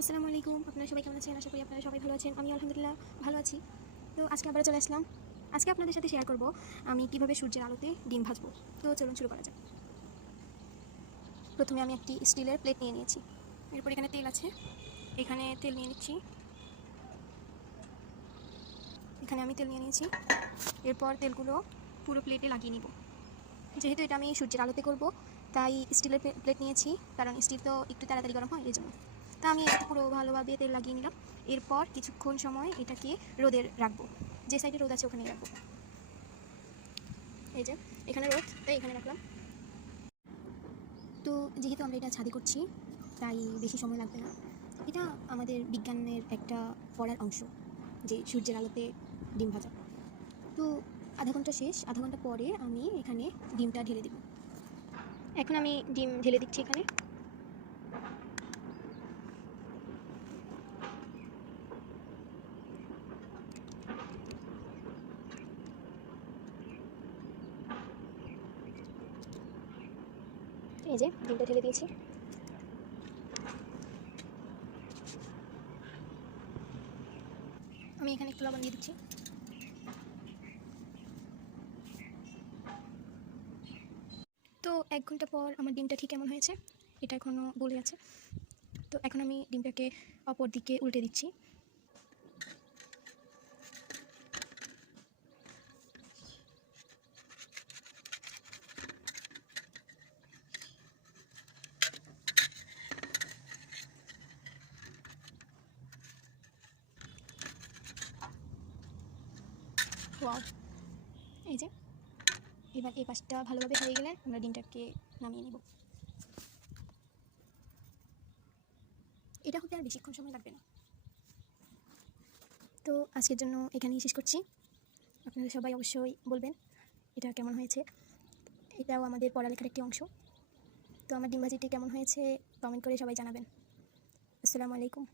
আসসালামু আলাইকুম। আপনারা সবাই কেমন আছেন? আশা করি আপনারা সবাই ভালো আছেন। আমি আলহামদুলিল্লাহ ভালো আছি। তো আজকে আবার চলে আসলাম। আজকে আপনাদের সাথে শেয়ার করব আমি কীভাবে সূর্যের আলোতে ডিম ভাজবো। তো চলুন শুরু করা যাক। প্রথমে আমি একটি স্টিলের প্লেট নিয়ে নিয়েছি। এরপর এখানে তেল আছে। এখানে তেল নিয়ে নিচ্ছি। এখানে আমি তেল নিয়ে নিয়েছি। এরপর তেলগুলো পুরো প্লেটে লাগিয়ে নিব। যেহেতু এটা আমি সূর্যের আলোতে করব, তাই স্টিলের প্লেট নিয়েছি। কারণ স্টিল তো একটু তাড়াতাড়ি গরম হয়, এই জন্য। তা আমি এটা পুরো ভালোভাবে তেল লাগিয়ে নিলাম। এরপর কিছুক্ষণ সময় এটাকে রোদে রাখব। যে সাইডে রোদ আছে ওখানে রাখব। এই যে, এখানে রোদ, তাই এখানে রাখলাম। তো যেহেতু আমরা এটা ছাদে করছি, তাই বেশি সময় লাগবে না। এটা আমাদের বিজ্ঞানের একটা পড়ার অংশ, যে সূর্যের আলোতে ডিম ভাজা। তো আধা ঘণ্টা শেষ, আধা ঘণ্টা পরে আমি এখানে ডিমটা ঢেলে দেব। এখন আমি ডিম ঢেলে দিচ্ছি এখানে। এই যে, ডিমটা ঢেলে দিয়েছি। আমি এখানে একটু লবণ দিয়ে দিচ্ছি। তো এক ঘণ্টা পর আমার ডিমটা ঠিক কেমন হয়েছে, এটা এখনও বলে আছে। তো এখন আমি ডিমটাকে অপর দিকে উল্টে দিচ্ছি। ওয়াও এই যে, এবার এই পাশটা ভালোভাবে হয়ে গেলে আমরা ডিমটাকে নামিয়ে নেব। এটা হতে আর বেশিক্ষণ সময় লাগবে না। তো আজকের জন্য এখানেই শেষ করছি। আপনারা সবাই অবশ্যই বলবেন, এটা কেমন হয়েছে? এটাও আমাদের পড়ালেখার একটি অংশ। তো আমার ডিম ভাজিটি কেমন হয়েছে? কমেন্ট করে সবাই জানাবেন। আসসালামু আলাইকুম।